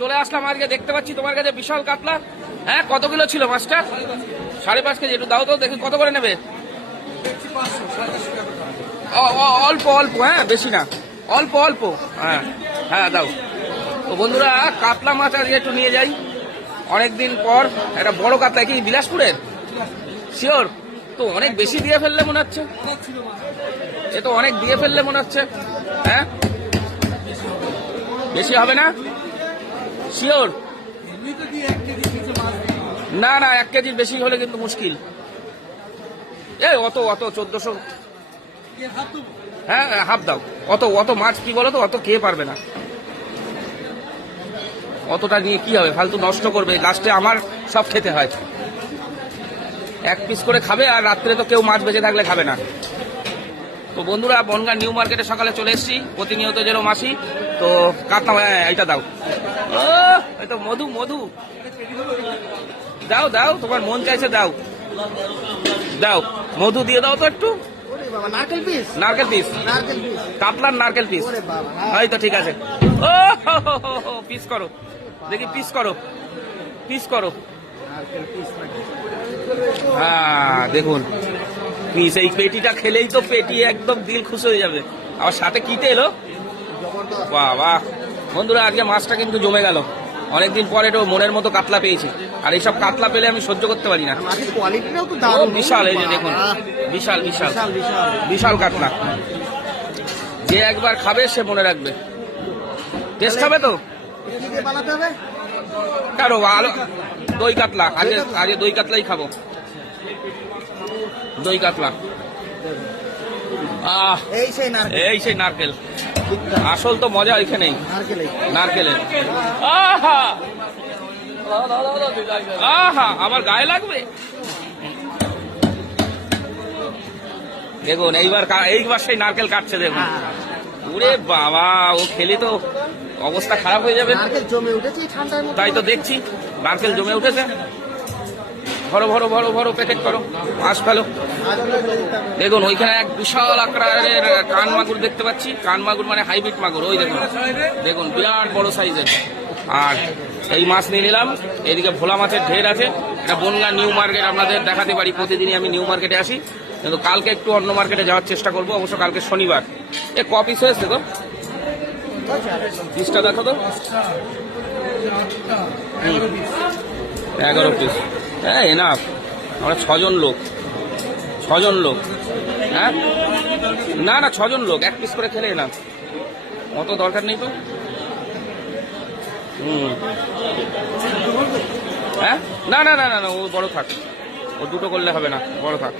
চলে আসলাম আজকে, দেখতে পাচ্ছি তোমার কাছে বিশাল কাতলা। হ্যাঁ, কত কিলো ছিল মাছটা? 5.5 কেজি। একটু দাও তো দেখি কত করে নেবে। অল্প অল্প, হ্যাঁ বেশি না, অল্প অল্প। হ্যাঁ হ্যাঁ দাও। তো বন্ধুরা, কাতলা মাছ আজকে একটু নিয়ে যাই, অনেকদিন পর একটা বড় কাতলা। কি বিলাসপুরের? শিওর? তো অনেক বেশি দিয়ে ফেললে মনে হচ্ছে, এ তো অনেক দিয়ে ফেললে মনে হচ্ছে। হ্যাঁ, বেশি হবে না? শিওর? না না, 1 কেজির বেশি হলে কিন্তু মুশকিল। এই অত 1400। হ্যাঁ হাফ দাও। অত মাছ কি বলো তো, অত খেয়ে পারবে না। অতটা নিয়ে কি হবে, ফালতু নষ্ট করবে, লাস্টে আমার সব খেতে হয়। 1 পিস করে খাবে, আর রাত্রে তো কেউ মাছ বেঁচে থাকলে খাবে না। তো বন্ধুরা, বনগাঁ নিউ মার্কেটে সকালে চলে এসেছি, প্রতিনিয়ত যেরকম আসি। তো কাতলা, এইটা দাও। ও এই তো মধু মধু, দাও দাও, তোমার মন চাইছে দাও, দাও মধু দিয়ে দাও তো একটু। নারকেল পিস, কাতলার নারকেল পিস। এই তো ঠিক আছে। ও পিস করো দেখি, পিস করো, পিস করো। হ্যাঁ দেখুন পিস, এই পেটিটা খেলেই তো পেটি একদম দিল খুশ হয়ে যাবে। আবার সাথে কিতে এলো, বাহ বাহ। বন্ধুরা, আজকে মাছটা কিন্তু জমে গেল, অনেকদিন পরে একটু মনের মতো কাতলা পেয়েছি। আর এইসব কাতলা পেলে আমি সহ্য করতে পারি না। বিশাল, এই যে দেখুন, বিশাল বিশাল বিশাল কাতলা। যে একবার খাবে সে মনে রাখবে। টেস্ট হবে তো? কারো আলো দই কাতলা, আজকে দই কাতলাই খাবো, দই কাতলা। এই সেই নারকেল, আসল তো মজা এখানেই, নারকেলের। আহা আহা, আমার গায়ে লাগবে। দেখুন এইবার সেই নারকেল কাটছে, দেখুন। ওরে বাবা, ও খেলে তো অবস্থা খারাপ হয়ে যাবে। তাই তো দেখছি, নারকেল জমে উঠেছে। ভরো ভরো ভরো ভরো, প্যাকেট করো, মাছ ফেলো। দেখুন ওইখানে এক বিশাল আকারের কান মাগুর দেখতে পাচ্ছি। কান মাগুর মানে হাইব্রিড মাগুর, ওই দেখুন, দেখুন বিরাট বড় সাইজের। আর এই মাছ নিয়ে নিলাম। এদিকে ভোলা মাছের ঢের আছে। এটা বনগাঁ নিউ মার্কেট, আপনাদের দেখাতে পারি, প্রতিদিনই আমি নিউ মার্কেটে আসি, কিন্তু কালকে একটু অন্য মার্কেটে যাওয়ার চেষ্টা করবো। অবশ্য কালকে শনিবার। এ ক পিস হয়েছে তো? পিসটা দেখো তো। 11 পিস। হ্যাঁ এনাফ, আমরা 6 জন লোক, 6 জন লোক। হ্যাঁ না না, 6 জন লোক, 1 পিস করে খেলে এনাফ, অত দরকার নেই তো। হ্যাঁ না না না না, ও বড় থাক, ও দুটো করলে হবে না, বড় থাক।